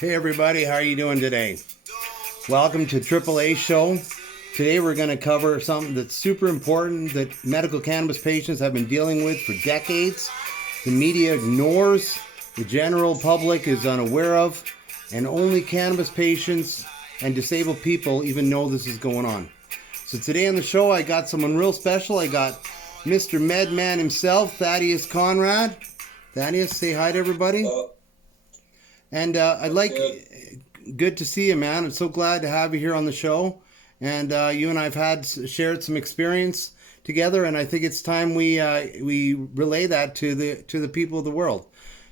Hey everybody, how are you doing today? Welcome to AAA Show. Today we're going to cover something that's super important that medical cannabis patients have been dealing with for decades. The media ignores, the general public is unaware of, and only cannabis patients and disabled people even know this is going on. So today on the show I got someone real special. I got Mr. Medman himself, Thaddeus Conrad. Thaddeus, say hi to everybody. And I'd like, good to see you, man. I'm so glad to have you here on the show. And you and I've shared some experience together, and I think it's time we relay that to the people of the world.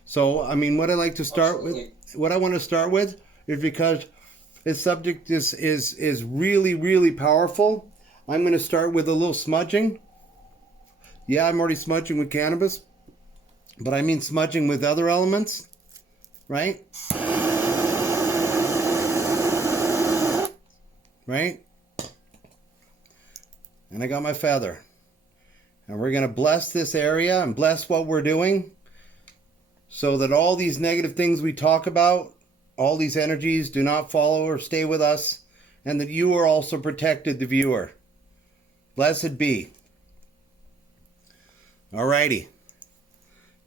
So, I mean, what I want to start with is because this subject is really, really powerful. I'm going to start with a little smudging. Yeah, I'm already smudging with cannabis, but I mean smudging with other elements. Right? Right? And I got my feather. And we're going to bless this area and bless what we're doing so that all these negative things we talk about, all these energies do not follow or stay with us, and that you are also protected, the viewer. Blessed be. Alrighty.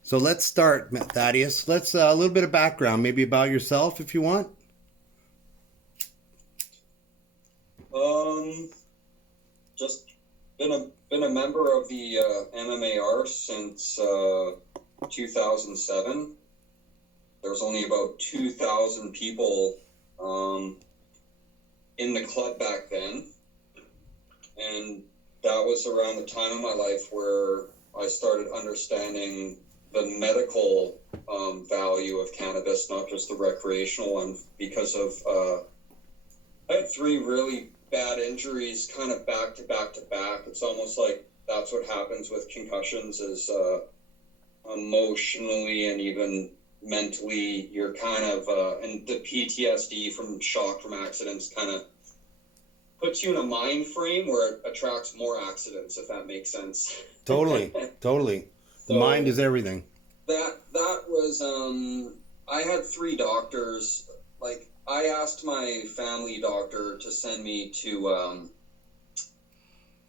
So let's start, Thaddeus. Let's a little bit of background, maybe about yourself, if you want. Just been a member of the MMAR since 2007. There's only about 2,000 people in the club back then, and that was around the time of my life where I started understanding the medical value of cannabis, not just the recreational one, because of I had 3 really bad injuries kind of back to back to back. It's almost like that's what happens with concussions is emotionally and even mentally you're kind of and the PTSD from shock from accidents kind of puts you in a mind frame where it attracts more accidents, if that makes sense. Totally. The mind is everything. That was I had 3 doctors. Like, I asked my family doctor to send me to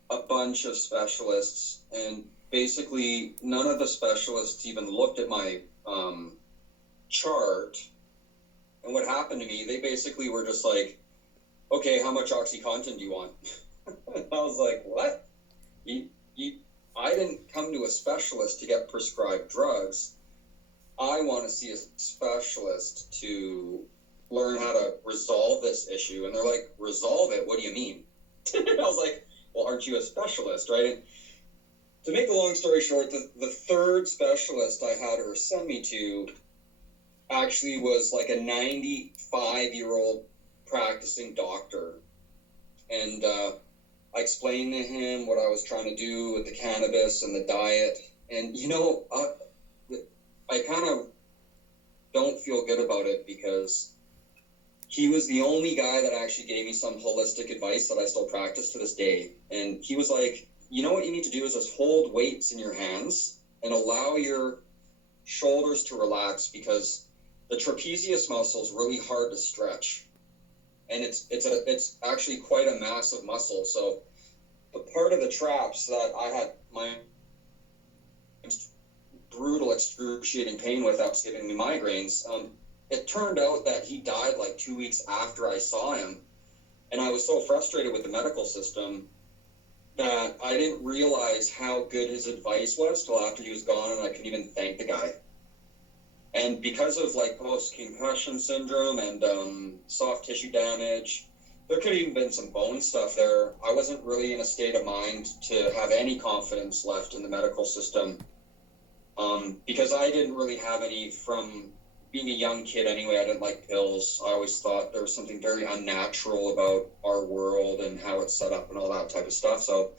a bunch of specialists, and basically none of the specialists even looked at my chart. And what happened to me, they basically were just like, okay, how much OxyContin do you want? I was like, what? I didn't come to a specialist to get prescribed drugs. I want to see a specialist to learn how to resolve this issue. And they're like, resolve it? What do you mean? I was like, well, aren't you a specialist, right? And to make the long story short, the 3rd specialist I had her send me to actually was like a 95-year-old practicing doctor. And I explained to him what I was trying to do with the cannabis and the diet. And, you know, I kind of don't feel good about it because he was the only guy that actually gave me some holistic advice that I still practice to this day. And he was like, you know what you need to do is just hold weights in your hands and allow your shoulders to relax, because the trapezius muscle is really hard to stretch. And it's actually quite a massive muscle. So the part of the traps that I had my brutal, excruciating pain with that was giving me migraines, it turned out that he died like 2 weeks after I saw him. And I was so frustrated with the medical system that I didn't realize how good his advice was till after he was gone, and I couldn't even thank the guy. And because of like post-concussion syndrome and soft tissue damage, there could have even been some bone stuff there. I wasn't really in a state of mind to have any confidence left in the medical system, because I didn't really have any from being a young kid anyway. I didn't like pills. I always thought there was something very unnatural about our world and how it's set up and all that type of stuff. So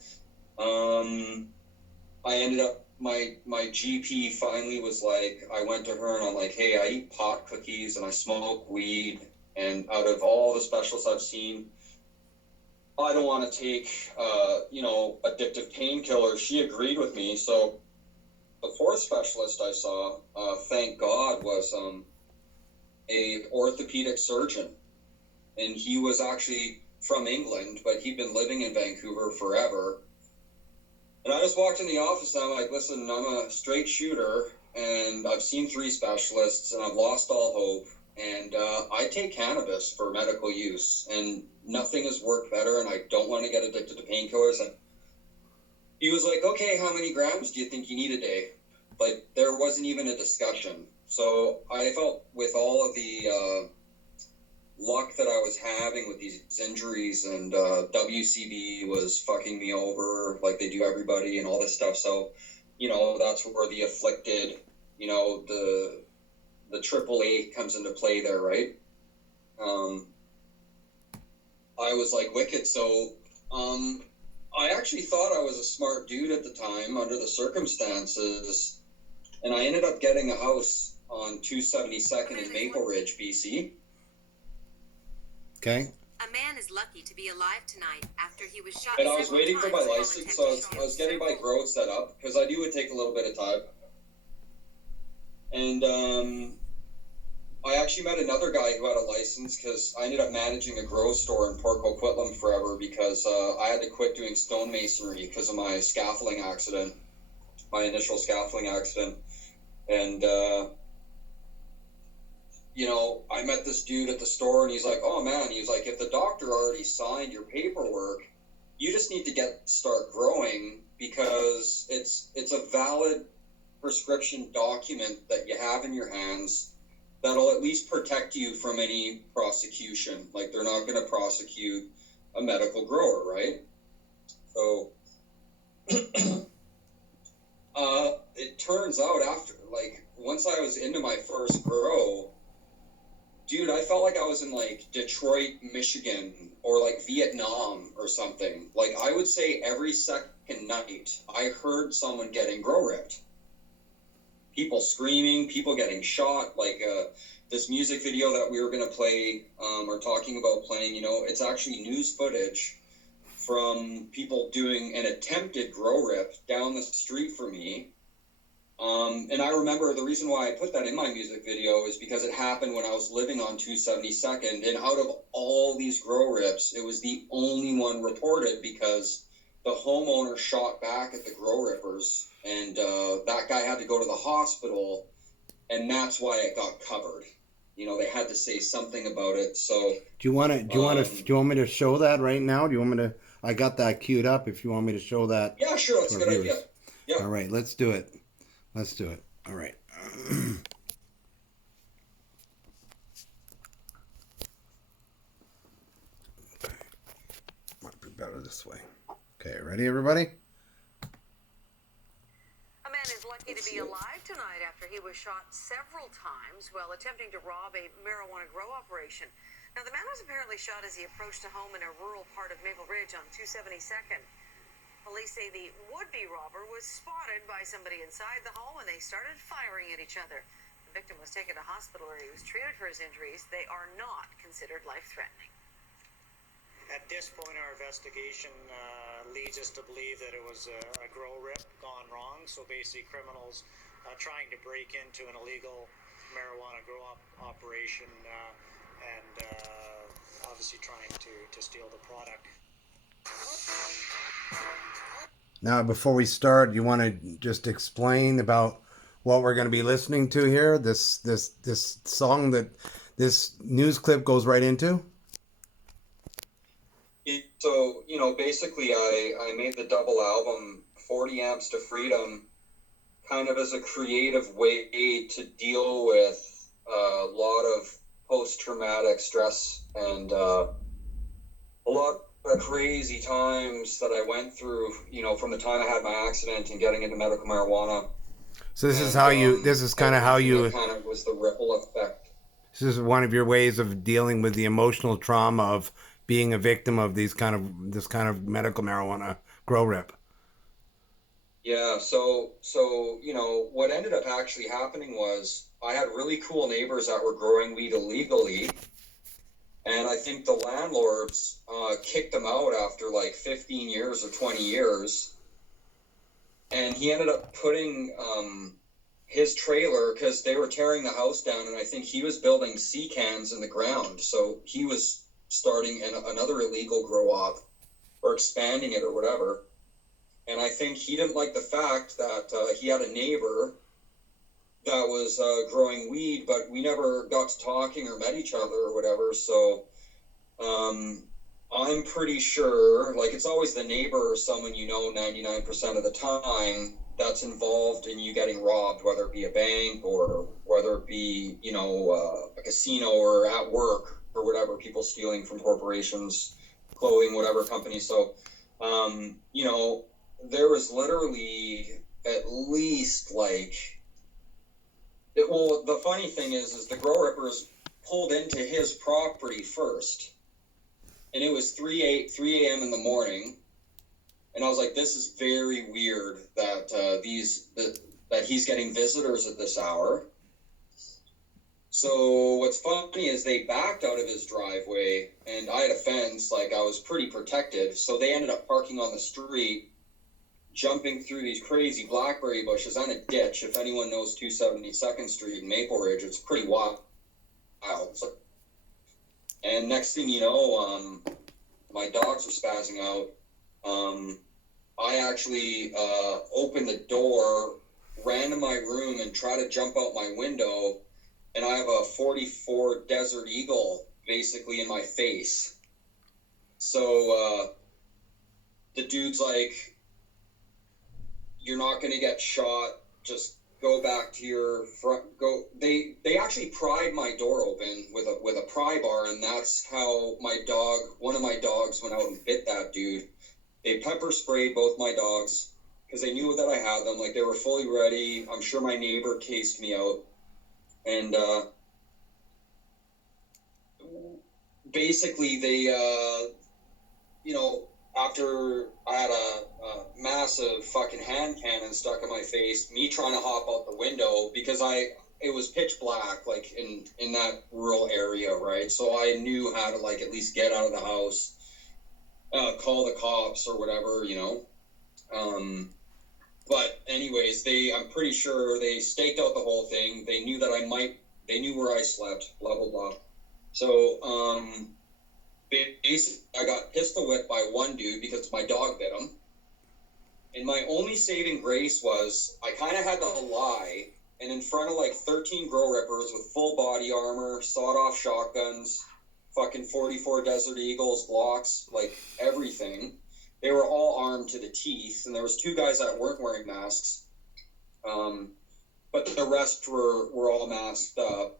I ended up, my GP finally was like, I went to her and I'm like, hey, I eat pot cookies and I smoke weed, and out of all the specialists I've seen, I don't want to take addictive painkillers. She agreed with me. So the 4th specialist I saw, thank God, was a orthopedic surgeon, and he was actually from England, but he'd been living in Vancouver forever. And I just walked in the office and I'm like, listen, I'm a straight shooter and I've seen 3 specialists and I've lost all hope. And I take cannabis for medical use and nothing has worked better and I don't want to get addicted to painkillers. And he was like, okay, how many grams do you think you need a day? Like, there wasn't even a discussion. So I felt with all of the luck that I was having with these injuries, and WCB was fucking me over like they do everybody and all this stuff. So, you know, that's where the afflicted, you know, the AAA comes into play there, right? I was like wicked. So I actually thought I was a smart dude at the time under the circumstances, and I ended up getting a house on 272nd in Maple Ridge, BC. Okay. A man is lucky to be alive tonight after he was shot. And I was waiting for my license, so I was getting my grow set up because I knew it would take a little bit of time. And I actually met another guy who had a license because I ended up managing a grow store in Port Coquitlam forever because I had to quit doing stonemasonry because of my scaffolding accident, my initial scaffolding accident. And you know, I met this dude at the store and he's like, oh man, he's like, if the doctor already signed your paperwork, you just need to start growing because it's a valid prescription document that you have in your hands that'll at least protect you from any prosecution. Like, they're not going to prosecute a medical grower, right? So it turns out after, like, once I was into my first grow, dude, I felt like I was in, like, Detroit, Michigan, or, like, Vietnam or something. Like, I would say every second night, I heard someone getting grow ripped. People screaming, people getting shot. Like, this music video that we were going to play, or talking about playing, you know, it's actually news footage from people doing an attempted grow rip down the street from me. And I remember the reason why I put that in my music video is because it happened when I was living on 272nd, and out of all these grow rips, it was the only one reported because the homeowner shot back at the grow rippers, and that guy had to go to the hospital, and that's why it got covered. You know, they had to say something about it. So Do you want me to show that right now? Do you want me to? I got that queued up. If you want me to show that. Yeah, sure. That's a good idea. Yeah. All right, let's do it. All right. Okay. Might be better this way. Okay, ready, everybody? A man is lucky to be alive tonight after he was shot several times while attempting to rob a marijuana grow operation. Now, the man was apparently shot as he approached a home in a rural part of Maple Ridge on 272nd. Police say the would-be robber was spotted by somebody inside the home and they started firing at each other. The victim was taken to hospital where he was treated for his injuries. They are not considered life-threatening. At this point, our investigation leads us to believe that it was a grow rip gone wrong. So basically, criminals trying to break into an illegal marijuana grow operation and obviously trying to steal the product. Now, before we start, you want to just explain about what we're going to be listening to here? This song that this news clip goes right into? So, you know, basically I made the double album, 40 Amps to Freedom, kind of as a creative way to deal with a lot of post-traumatic stress and a lot of crazy times that I went through, you know, from the time I had my accident and getting into medical marijuana. So this is how you, this is kind of how you, kind of was the ripple effect. This is one of your ways of dealing with the emotional trauma of being a victim of this kind of medical marijuana grow rip. Yeah, so you know, what ended up actually happening was I had really cool neighbors that were growing weed illegally, and I think the landlords kicked them out after like 15 years or 20 years, and he ended up putting his trailer, because they were tearing the house down, and I think he was building sea cans in the ground. So he was starting another illegal grow op or expanding it or whatever. And I think he didn't like the fact that he had a neighbor that was growing weed, but we never got to talking or met each other or whatever. So I'm pretty sure, like, it's always the neighbor or someone you know 99% of the time that's involved in you getting robbed, whether it be a bank or whether it be, you know, a casino or at work or whatever, people stealing from corporations, clothing, whatever company. So, you know, there was literally at least well, the funny thing is the grow rippers pulled into his property first, and it was 3 a.m. in the morning. And I was like, this is very weird that that he's getting visitors at this hour. So what's funny is they backed out of his driveway, and I had a fence, like I was pretty protected. So they ended up parking on the street, jumping through these crazy blackberry bushes and a ditch. If anyone knows 272nd Street in Maple Ridge, it's pretty wild. And next thing you know, my dogs were spazzing out. I actually opened the door, ran to my room, and tried to jump out my window, and I have a 44 Desert Eagle basically in my face. So the dude's like, you're not going to get shot, just go back to your front, go. They actually pried my door open with a pry bar, and that's how one of my dogs went out and bit that dude. They pepper sprayed both my dogs because they knew that I had them. Like, they were fully ready. I'm sure my neighbor cased me out. And basically they, you know, after I had a massive fucking hand cannon stuck in my face, me trying to hop out the window because it was pitch black, like in that rural area, right? So I knew how to, like, at least get out of the house. Call the cops or whatever, you know. But anyways, I'm pretty sure they staked out the whole thing. They knew that they knew where I slept, blah, blah, blah. So, basically, I got pistol whipped by one dude because my dog bit him. And my only saving grace was I kind of had to lie, and in front of like 13 grow rippers with full body armor, sawed-off shotguns, fucking 44 Desert Eagles, Glocks, like everything. They were all armed to the teeth, and there was 2 guys that weren't wearing masks. But the rest were all masked up.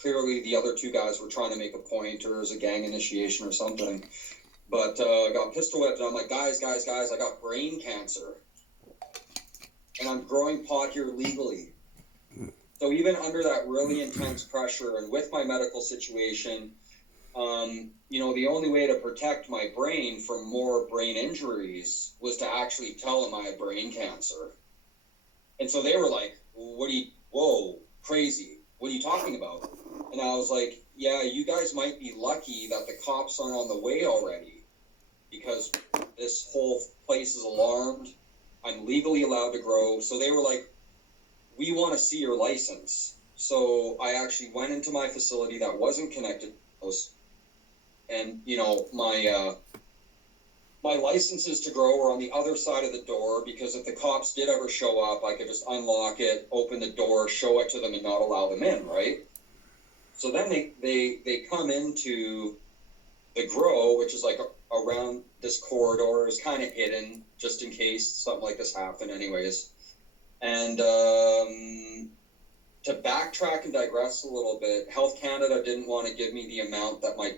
Clearly the other 2 guys were trying to make a point, or it was a gang initiation or something. But I got pistol whipped, and I'm like, guys, I got brain cancer. And I'm growing pot here legally. So even under that really intense pressure and with my medical situation, you know, the only way to protect my brain from more brain injuries was to actually tell them I had brain cancer. And so they were like, whoa, crazy. What are you talking about? And I was like, yeah, you guys might be lucky that the cops aren't on the way already, because this whole place is alarmed. I'm legally allowed to grow. So they were like, we want to see your license. So I actually went into my facility that wasn't connected to those. And, you know, my licenses to grow were on the other side of the door, because if the cops did ever show up, I could just unlock it, open the door, show it to them, and not allow them in, right? So then they come into the grow, which is like around this corridor, is kind of hidden just in case something like this happened anyways. And to backtrack and digress a little bit, Health Canada didn't want to give me the amount that my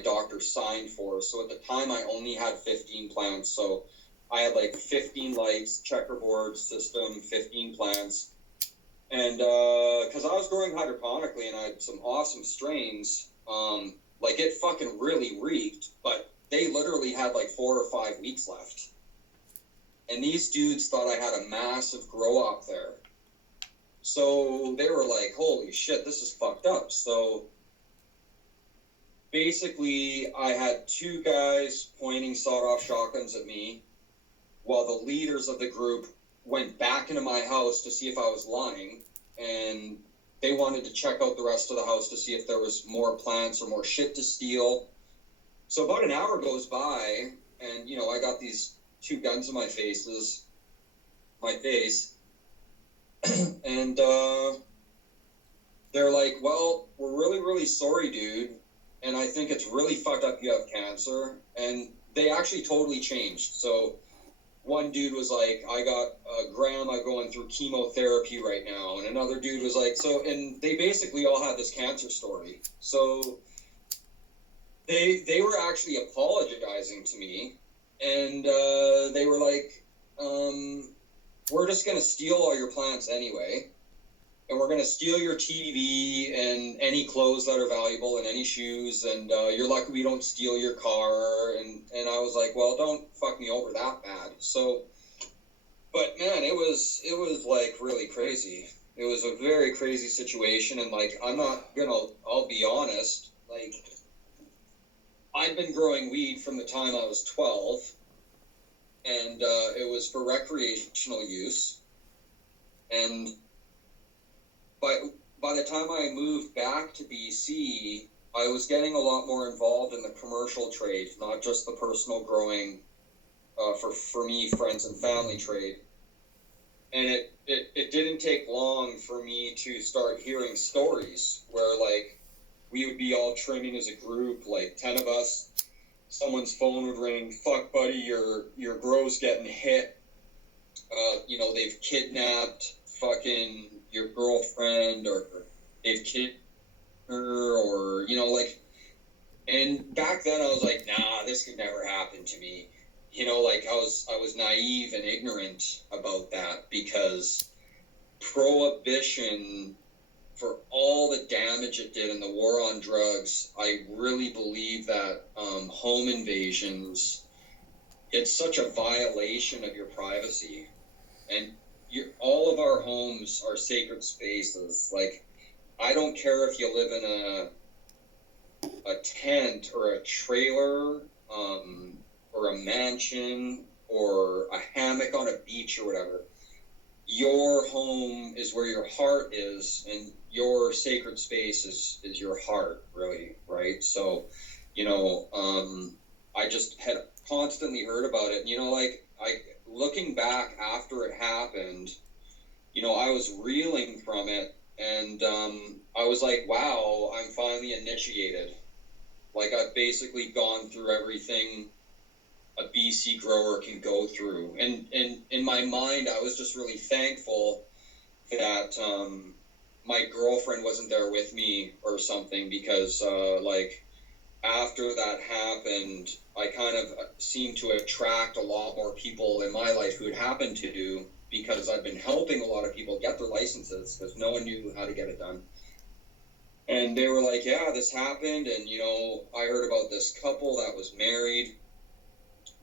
doctor signed for. So at the time, I only had 15 plants. So I had like 15 lights, checkerboard system, 15 plants. And because I was growing hydroponically and I had some awesome strains, like it fucking really reeked, but they literally had like 4 or 5 weeks left. And these dudes thought I had a massive grow up there. So they were like, holy shit, this is fucked up. So basically, I had 2 guys pointing sawed-off shotguns at me, while the leaders of the group went back into my house to see if I was lying, and they wanted to check out the rest of the house to see if there was more plants or more shit to steal. So about an hour goes by, and I got these two guns in my face, and they're like, "Well, we're really, really sorry, dude, and I think it's really fucked up you have cancer." And they actually totally changed. So one dude was like, "I got grandma going through chemotherapy right now," and another dude was like, and they basically all had this cancer story. So they were actually apologizing to me, and they were like, "We're just gonna steal all your plants anyway, and we're gonna steal your TV and any clothes that are valuable and any shoes, and you're lucky we don't steal your car." And I was like, "Well, don't fuck me over that bad." So, but man, it was like really crazy. It was a very crazy situation, and like I'll be honest, like I've been growing weed from the time I was 12, and it was for recreational use, and by the time I moved back to BC, I was getting a lot more involved in the commercial trade, not just the personal growing, for me, friends and family trade. And it didn't take long for me to start hearing stories where, like, we would be all trimming as a group, like 10 of us, someone's phone would ring, "Fuck, buddy, your grow's getting hit. They've kidnapped fucking your girlfriend, or they've kidnapped her," or and back then I was like, "Nah, this could never happen to me." Like I was naive and ignorant about that, because prohibition, for all the damage it did in the war on drugs, I really believe that home invasions, it's such a violation of your privacy. And all of our homes are sacred spaces. Like, I don't care if you live in a tent or a trailer, or a mansion or a hammock on a beach or whatever. Your home is where your heart is, and your sacred space is your heart, really, right? So, I just had constantly heard about it. Looking back after it happened, I was reeling from it, and I was like, wow, I'm finally initiated. Like, I've basically gone through everything a BC grower can go through. And in my mind, I was just really thankful that my girlfriend wasn't there with me or something, because after that happened, I kind of seemed to attract a lot more people in my life who it happened to, because I've been helping a lot of people get their licenses because no one knew how to get it done. And they were like, "Yeah, this happened, and I heard about this couple that was married.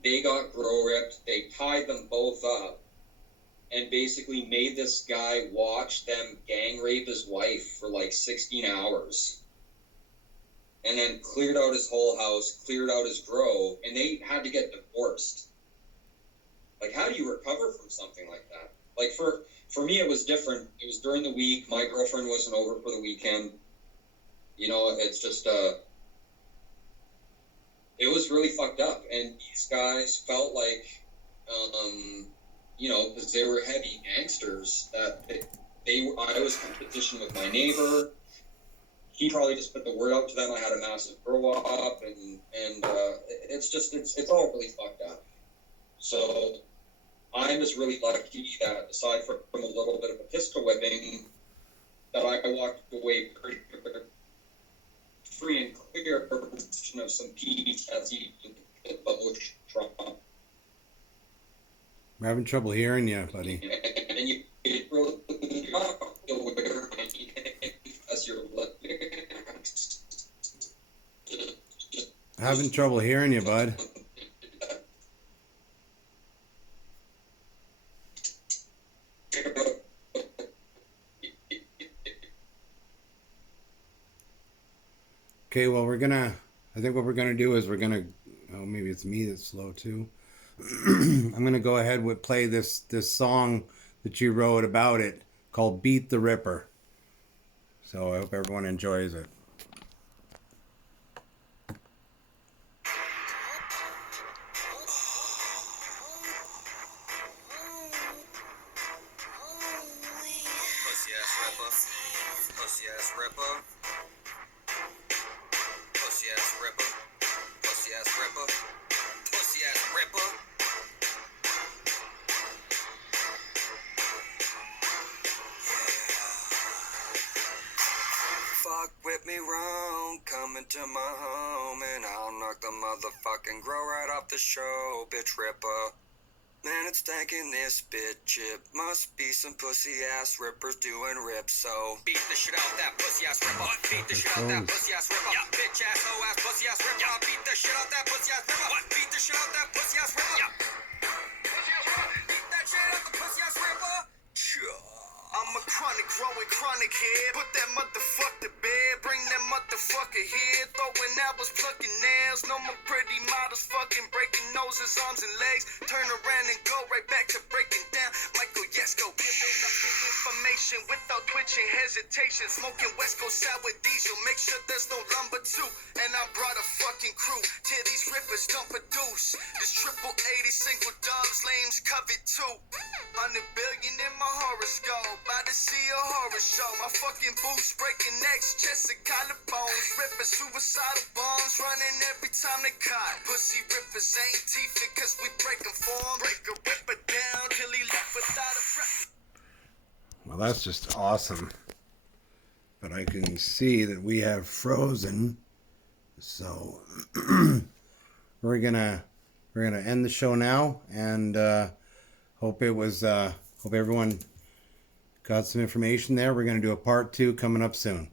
They got grow ripped. They tied them both up and basically made this guy watch them gang rape his wife for like 16 hours. And then cleared out his whole house, cleared out his grow, and they had to get divorced." Like, how do you recover from something like that? Like, for me, it was different. It was during the week. My girlfriend wasn't over for the weekend. It's just, it was really fucked up. And these guys felt like, because they were heavy gangsters, that I was in competition with my neighbor. He probably just put the word out to them. I had a massive grow up, and it's all really fucked up. So I'm just really lucky that, aside from a little bit of a pistol whipping, that I walked away pretty free and clear of some PTSD trauma. We're having trouble hearing you, buddy. And you really aware as you're Having trouble hearing you, bud. Okay, well, I think what we're gonna do is maybe it's me that's slow too. I'm gonna go ahead with play this song that she wrote about it called "Beat the Ripper." So I hope everyone enjoys it. Pussy ass ripper. Pussy ass ripper. Pussy ass ripper. Pussy ass ripper. Pussy ass ripper. Fuck with me wrong, coming to my home, and I'll knock the motherfucking grow right off the show, bitch ripper. Man, it's thanking this bitch. It must be some pussy ass rippers doing rips. So beat the shit out that pussy ass ripper. Beat the shit out that pussy ass ripper. Yeah. Bitch ass hoe ass pussy ass ripper. Yeah. Beat the shit out that pussy ass ripper. What? Beat the shit out that pussy ass ripper. Yeah. Beat that shit out the pussy ass ripper. I'm a chronic, growing chronic head. Put that motherfucker to bed. Bring that motherfucker here. Throwing apples, plucking nails. No more pretty models, fucking breaking noses, arms and legs. Turn around and go right back to breaking down. Michael Yesko giving up the information without twitching hesitation. Smoking West Coast sour diesel. Make sure there's no lumber too. And I brought a fucking crew. Till these rippers don't produce. This triple 80 single dubs, lames covered too. 100 billion in my horoscope. About to see a horror show. My fucking boots breaking necks, chests and collarbones. Ripping suicidal bombs, running every time they caught. Pussy rippers ain't teeth cause we break them for 'em. Break a ripper down till he left without a breath. Well, that's just awesome. But I can see that we have frozen, so we're gonna end the show now, and hope everyone got some information there. We're gonna do a part 2 coming up soon.